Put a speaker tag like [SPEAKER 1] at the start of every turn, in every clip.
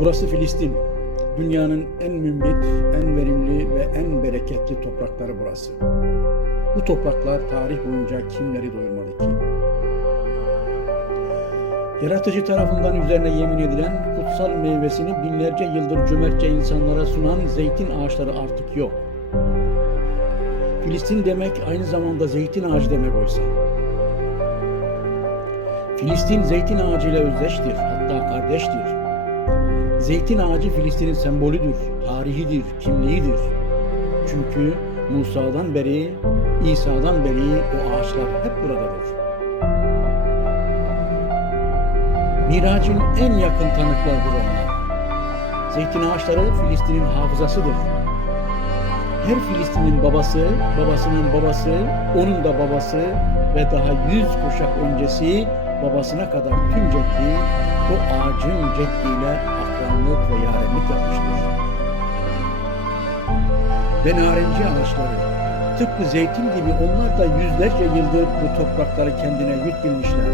[SPEAKER 1] Burası Filistin. Dünyanın en mümbit, en verimli ve en bereketli toprakları burası. Bu topraklar tarih boyunca kimleri doyurmadı ki? Yaratıcı tarafından üzerine yemin edilen kutsal meyvesini binlerce yıldır cömertçe insanlara sunan zeytin ağaçları artık yok. Filistin demek aynı zamanda zeytin ağacı demek oysa. Filistin zeytin ağacıyla özdeştir, hatta kardeştir. Zeytin ağacı Filistin'in sembolüdür, tarihidir, kimliğidir. Çünkü Musa'dan beri, İsa'dan beri o ağaçlar hep buradadır. Miracın en yakın tanıklarıdır onlar. Zeytin ağaçları Filistin'in hafızasıdır. Her Filistin'in babası, babasının babası, onun da babası ve daha yüz kuşak öncesi babasına kadar tüm ceddi o ağacın ceddiyle akranlık ve yarenlik yapmıştır. Ve narenci ağaçları, tıpkı zeytin gibi onlar da yüzlerce yıldır bu toprakları kendine yurt bilmişler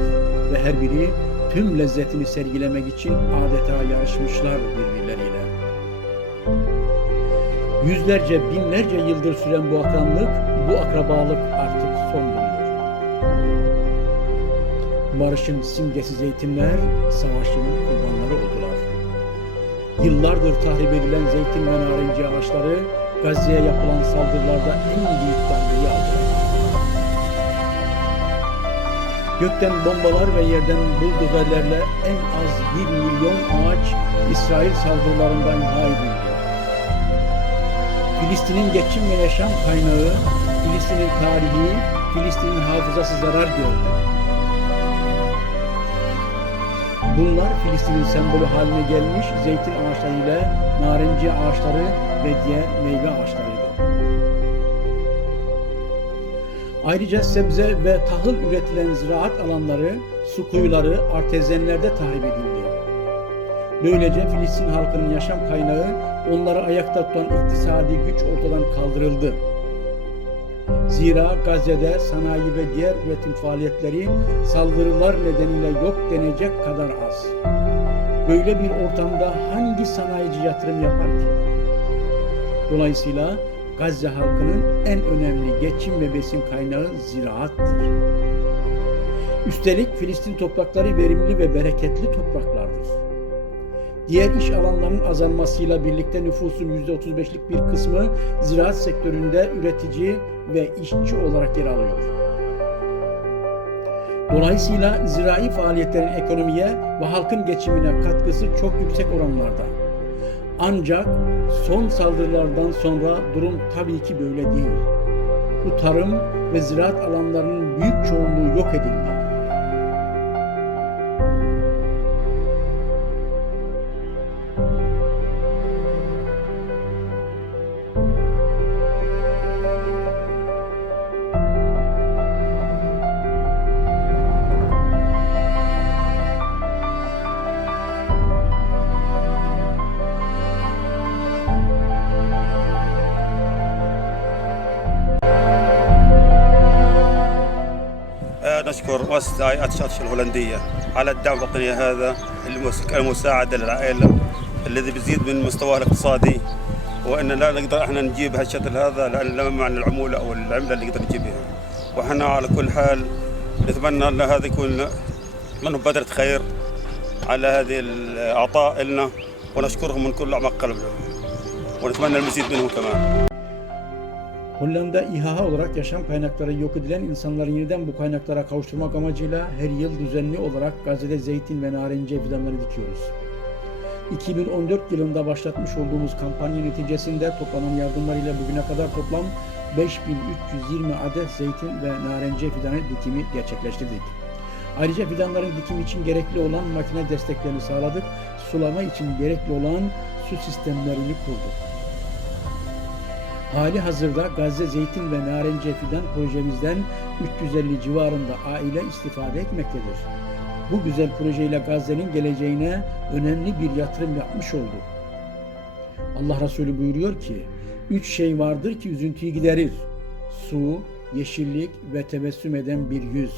[SPEAKER 1] ve her biri tüm lezzetini sergilemek için adeta yarışmışlar birbirleriyle. Yüzlerce, binlerce yıldır süren bu akranlık, bu akrabalık Barışın simgesi zeytinler, savaşın kurbanları oldular. Yıllardır tahrip edilen zeytin ve narenci ağaçları, Gazze'ye yapılan saldırılarda en büyük darbeyi aldılar. Gökten bombalar ve yerden buldozerlerle en az bir milyon ağaç İsrail saldırılarında imha. Filistin'in geçim ve yaşam kaynağı, Filistin'in tarihi, Filistin'in hafızası zarar gördü. Bunlar Filistin'in sembolü haline gelmiş zeytin ağaçlarıyla narenci ağaçları ve diğer meyve ağaçlarıydı. Ayrıca sebze ve tahıl üretilen ziraat alanları, su kuyuları, artezenlerde tahrip edildi. Böylece Filistin halkının yaşam kaynağı onları ayakta tutan iktisadi güç ortadan kaldırıldı. Zira Gazze'de sanayi ve diğer üretim faaliyetleri saldırılar nedeniyle yok denecek kadar az. Böyle bir ortamda hangi sanayici yatırım yapar ki? Dolayısıyla Gazze halkının en önemli geçim ve besin kaynağı ziraattır. Üstelik Filistin toprakları verimli ve bereketli topraklardır. Diğer iş alanlarının azalmasıyla birlikte nüfusun %35'lik bir kısmı ziraat sektöründe üretici ve işçi olarak yer alıyor. Dolayısıyla zirai faaliyetlerin ekonomiye ve halkın geçimine katkısı çok yüksek oranlarda. Ancak son saldırılardan sonra durum tabii ki böyle değil. Bu tarım ve ziraat alanlarının büyük çoğunluğu yok edildi.
[SPEAKER 2] نشكر مؤسسة هيئة الشرطة الهولندية على الدعم الوطني هذا المس- المساعدة للعائلة الذي بيزيد من مستواها الاقتصادي وإن لا نقدر إحنا نجيب هالشكل هذا لأن لا معنى العمولة أو العملة اللي نقدر نجيبها. وإحنا على كل حال نتمنى أن هذا يكون منهم بذرة خير على هذه العطاء لنا ونشكرهم من كل أعماق قلبنا ونتمنى المزيد منهم كمان.
[SPEAKER 1] Hollanda İHA olarak yaşam kaynakları yok edilen insanları yeniden bu kaynaklara kavuşturmak amacıyla her yıl düzenli olarak Gazze'de zeytin ve narenciye fidanları dikiyoruz. 2014 yılında başlatmış olduğumuz kampanya neticesinde toplanan yardımlar ile bugüne kadar toplam 5320 adet zeytin ve narenciye fidanı dikimi gerçekleştirdik. Ayrıca fidanların dikimi için gerekli olan makine desteklerini sağladık, sulama için gerekli olan su sistemlerini kurduk. Hali hazırda Gazze Zeytin ve Narenciye Fidan projemizden 350 civarında aile istifade etmektedir. Bu güzel projeyle Gazze'nin geleceğine önemli bir yatırım yapmış olduk. Allah Resulü buyuruyor ki, üç şey vardır ki üzüntüyü giderir. Su, yeşillik ve tebessüm eden bir yüz.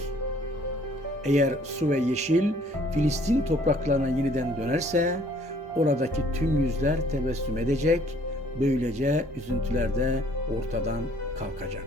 [SPEAKER 1] Eğer su ve yeşil Filistin topraklarına yeniden dönerse, oradaki tüm yüzler tebessüm edecek, böylece üzüntüler de ortadan kalkacak.